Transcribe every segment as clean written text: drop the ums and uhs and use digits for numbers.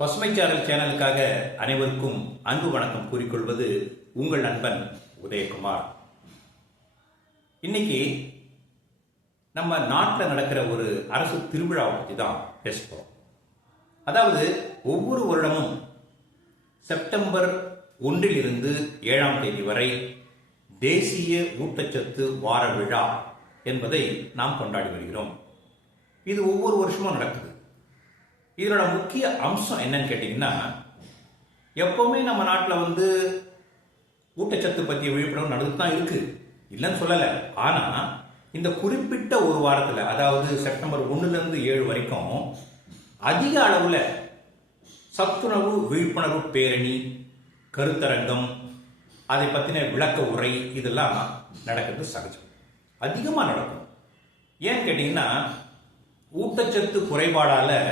பசுமை சாரல் சேனலுக்காக அனைவருக்கும் அன்பு வணக்கம் கூறிக்கொள்வது உங்கள் நண்பன் உதயகுமார். இன்னைக்கு நம்ம நாட்டில் நடக்கிற ஒரு அரசு திருவிழாவை பற்றி தான் பேசுகிறோம். அதாவது ஒவ்வொரு வருடமும் செப்டம்பர் 1 7 தேதி வரை தேசிய ஊட்டச்சத்து வார விழா என்பதை நாம் கொண்டாடி வருகிறோம். இது ஒவ்வொரு வருஷமும் நடக்குது. இதனோட முக்கிய அம்சம் என்னன்னு கேட்டீங்கன்னா, எப்பவுமே நம்ம நாட்டில் ஊட்டச்சத்து பற்றிய விழிப்புணர்வு நடந்துட்டு தான் இருக்கு, இல்லைன்னு சொல்லலை. ஆனா இந்த குறிப்பிட்ட ஒரு வாரத்தில், அதாவது செப்டம்பர் 1 7 வரைக்கும் அதிக அளவில் சத்துணவு விழிப்புணர்வு பேரணி, கருத்தரங்கம், அதை பற்றின விளக்க உரை இதெல்லாம் நடக்கிறது சகஜம், அதிகமாக நடக்கும். ஏன்னு கேட்டீங்கன்னா, ஊட்டச்சத்து குறைபாடால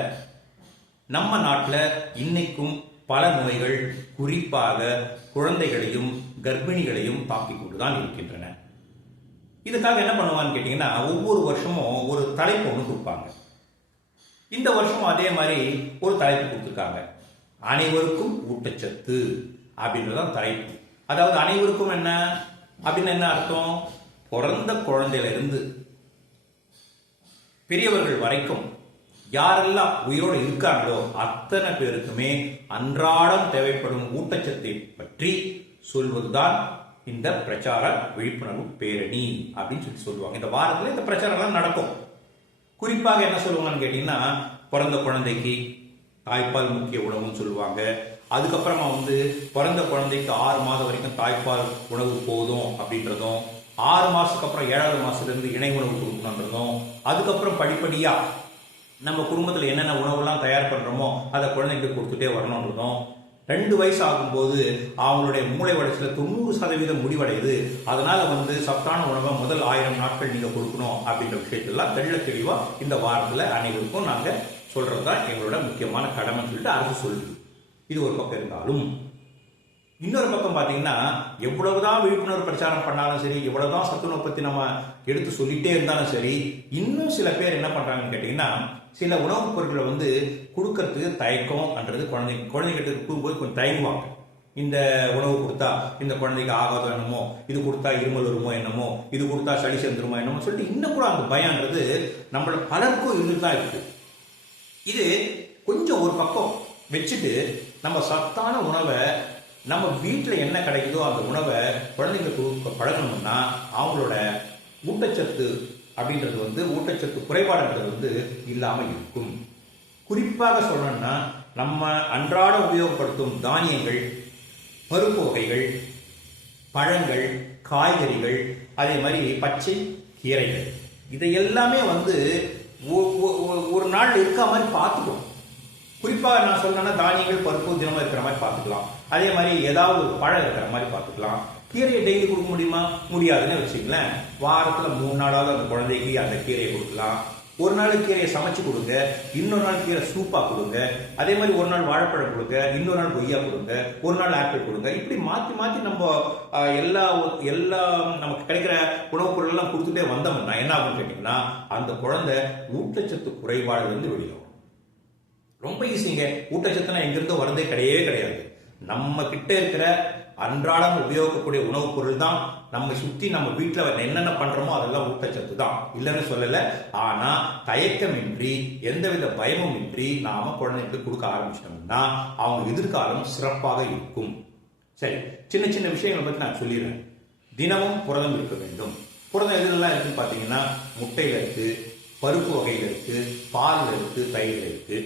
நம்ம நாட்டில் இன்னைக்கும் பல நோய்கள் குறிப்பாக குழந்தைகளையும் கர்ப்பிணிகளையும் தாக்கிக் கொண்டுதான் இருக்கின்றன. இதுக்காக என்ன பண்ணுவான்னு கேட்டீங்கன்னா, ஒவ்வொரு வருஷமும் ஒரு தலைப்பு ஒன்று கொடுப்பாங்க. இந்த வருஷமும் அதே மாதிரி ஒரு தலைப்பு கொடுத்துருக்காங்க, அனைவருக்கும் ஊட்டச்சத்து அப்படின்றதான் தலைப்பு. அதாவது அனைவருக்கும் என்ன அப்படின்னு என்ன அர்த்தம்? பிறந்த குழந்தையில இருந்து பெரியவர்கள் வரைக்கும் யாரெல்லாம் உயிரோடு இருக்காங்களோ அத்தனை பேருக்குமே அன்றாடம் தேவைப்படும் ஊட்டச்சத்தை பற்றி சொல்வதுதான் இந்த பிரச்சார விழிப்புணர்வு பேரணி அப்படின்னு சொல்லுவாங்க. இந்த வாரத்தில் இந்த பிரச்சாரம்லாம் நடக்கும். குறிப்பாக என்ன சொல்லுவாங்கன்னு கேட்டீங்கன்னா, பிறந்த குழந்தைக்கு தாய்ப்பால் முக்கிய உணவுன்னு சொல்லுவாங்க. அதுக்கப்புறமா பிறந்த குழந்தைக்கு 6 மாதம் வரைக்கும் தாய்ப்பால் உணவு போதும் அப்படின்றதும், 6 மாசத்துக்கு அப்புறம் 7வது மாசத்துல இணை உணவு கொடுக்கணுன்றதும், அதுக்கப்புறம் படிப்படியா நம்ம குடும்பத்தில் என்னென்ன உணவுலாம் தயார் பண்றோமோ அதை குழந்தைக்கு கொடுத்துட்டே வரணுன்றதும், 2 வயசு ஆகும்போது அவங்களுடைய மூளை வளர்ச்சியில் 90% முடிவடையுது. அதனால சத்தான உணவை முதல் 1000 நாட்கள் நீங்க கொடுக்கணும் அப்படின்ற விஷயத்தெல்லாம் தெளிவா இந்த வாரத்தில் அனைவருக்கும் நாங்க சொல்றதுதான் எங்களோட முக்கியமான கடமைன்னு சொல்லிட்டு அரசு சொல்லுது. இது ஒரு பக்கம் இருந்தாலும், இன்னொரு பக்கம் பார்த்தீங்கன்னா, எவ்வளவுதான் விழிப்புணர்வு பிரச்சாரம் பண்ணாலும் சரி, எவ்வளவுதான் சத்துணவு பத்தி நம்ம எடுத்து சொல்லிட்டே இருந்தாலும் சரி, இன்னும் சில பேர் என்ன பண்றாங்கன்னு கேட்டீங்கன்னா, சில உணவுப் பொருட்களை கொடுக்கறதுக்கு தயக்கம்ன்றது குழந்தைகிட்ட கொடுக்கும்போது கொஞ்சம் தயங்குவாங்க. இந்த உணவு கொடுத்தா இந்த குழந்தைக்கு ஆகாதோ என்னமோ, இது கொடுத்தா இருமல் வருமோ என்னமோ, இது கொடுத்தா சளி சேர்ந்துருமோ என்னமோ சொல்லிட்டு இன்னும் கூட அந்த பயம்ன்றது நம்மள பலருக்கும் இருந்துட்டு தான் இருக்கு. இது கொஞ்சம் ஒரு பக்கம் வச்சுட்டு, நம்ம சத்தான உணவை நம்ம வீட்டில் என்ன கிடைக்குதோ அந்த உணவை குழந்தைங்களுக்கு கொடுக்க பழகணும்னா அவங்களோட ஊட்டச்சத்து அப்படின்றது ஊட்டச்சத்து குறைபாடுன்றது இல்லாமல் இருக்கும். குறிப்பாக சொல்லணும்னா, நம்ம அன்றாட உபயோகப்படுத்தும் தானியங்கள், பருப்பு வகைகள், பழங்கள், காய்கறிகள், அதே மாதிரி பச்சை கீரைகள், இதை எல்லாமே ஒரு நாள் இருக்க மாதிரி பார்த்துக்கணும். குறிப்பாக நான் சொல்லணும்னா, தானியங்கள் பருப்பு தினமும் இருக்கிற மாதிரி பார்த்துக்கலாம். அதே மாதிரி ஏதாவது ஒரு பழம் இருக்கிற மாதிரி பார்த்துக்கலாம். கீரையை டெய்லி கொடுக்க முடியுமா? முடியாதுன்னு வச்சுங்களேன். வாரத்தில் 3 நாளாவது அந்த குழந்தைக்கு அந்த கீரையை கொடுக்கலாம். ஒரு நாள் கீரையை சமைச்சு கொடுங்க, இன்னொரு நாள் கீரை சூப்பா கொடுங்க. அதே மாதிரி ஒரு நாள் வாழைப்பழம் கொடுங்க, இன்னொரு நாள் கொய்யா கொடுங்க, ஒரு நாள் ஆப்பிள் கொடுங்க. இப்படி மாற்றி மாற்றி நம்ம எல்லா நமக்கு கிடைக்கிற உணவுப் பொருள் எல்லாம் கொடுத்துட்டே வந்தோம்னா என்ன ஆகும்னு கேட்டீங்கன்னா, அந்த குழந்தை ஊட்டச்சத்து குறைபாடு வெளியாகும். ரொம்ப ஈஸிங்க. ஊட்டச்சத்துனா எங்கிருந்தோ வரதே கிடையாது. நம்ம கிட்ட இருக்கிற அன்றாடம் உபயோகிக்கக்கூடிய உணவுப் பொருள் தான். நம்ம சுற்றி நம்ம வீட்டில் என்னென்ன பண்றோமோ அதெல்லாம் ஊட்டச்சத்து தான், இல்லைன்னு சொல்லல. ஆனா தயக்கமின்றி, எந்தவித பயமும் இன்றி நாம குழந்தைங்களுக்கு கொடுக்க ஆரம்பிச்சிட்டோம்னா அவங்க எதிர்காலம் சிறப்பாக இருக்கும். சரி, சின்ன சின்ன விஷயங்களை பற்றி நான் சொல்லிடுறேன். தினமும் புரதம் இருக்க வேண்டும். புரதம் எதுலாம் இருக்குன்னு பார்த்தீங்கன்னா, முட்டையில இருக்கு, பருப்பு வகையில் இருக்கு, பாலில் இருக்கு, தயிரில் இருக்கு.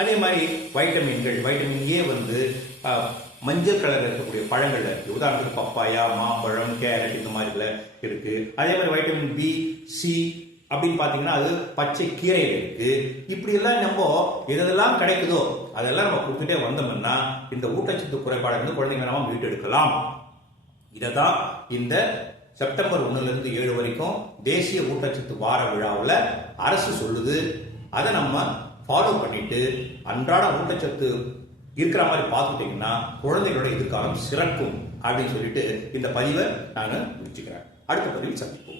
அதே மாதிரி வைட்டமின்கள், வைட்டமின் ஏ மஞ்சள் கலர் இருக்கக்கூடிய பழங்கள்ல இருக்கு. உதாரணத்துக்கு பப்பாயா, மாம்பழம், கேரட் இந்த மாதிரில இருக்கு. அதே மாதிரி வைட்டமின் பி, சி அப்படின்னு பாத்தீங்கன்னா அது பச்சை கீரையில இருக்கு. இப்படி எல்லாம் நம்ம எதெல்லாம் கிடைக்குதோ அதெல்லாம் நம்ம கொடுத்துட்டே வந்தோம்னா இந்த ஊட்டச்சத்து குறைபாடு குழந்தைங்க நம்ம மீட்டு எடுக்கலாம். இததான் இந்த செப்டம்பர் 1 7 வரைக்கும் தேசிய ஊட்டச்சத்து வார விழாவில் அரசு சொல்லுது. அதை நம்ம ஃபாலோ பண்ணிட்டு அன்றாட ஊட்டச்சத்து இருக்கிற மாதிரி பார்த்துட்டீங்கன்னா குழந்தைகளோட எதிர்காலம் சிறக்கும் அப்படின்னு சொல்லிட்டு இந்த பதிவை நான் முடிச்சுக்கிறேன். அடுத்த பதிவில் சந்திப்போம்.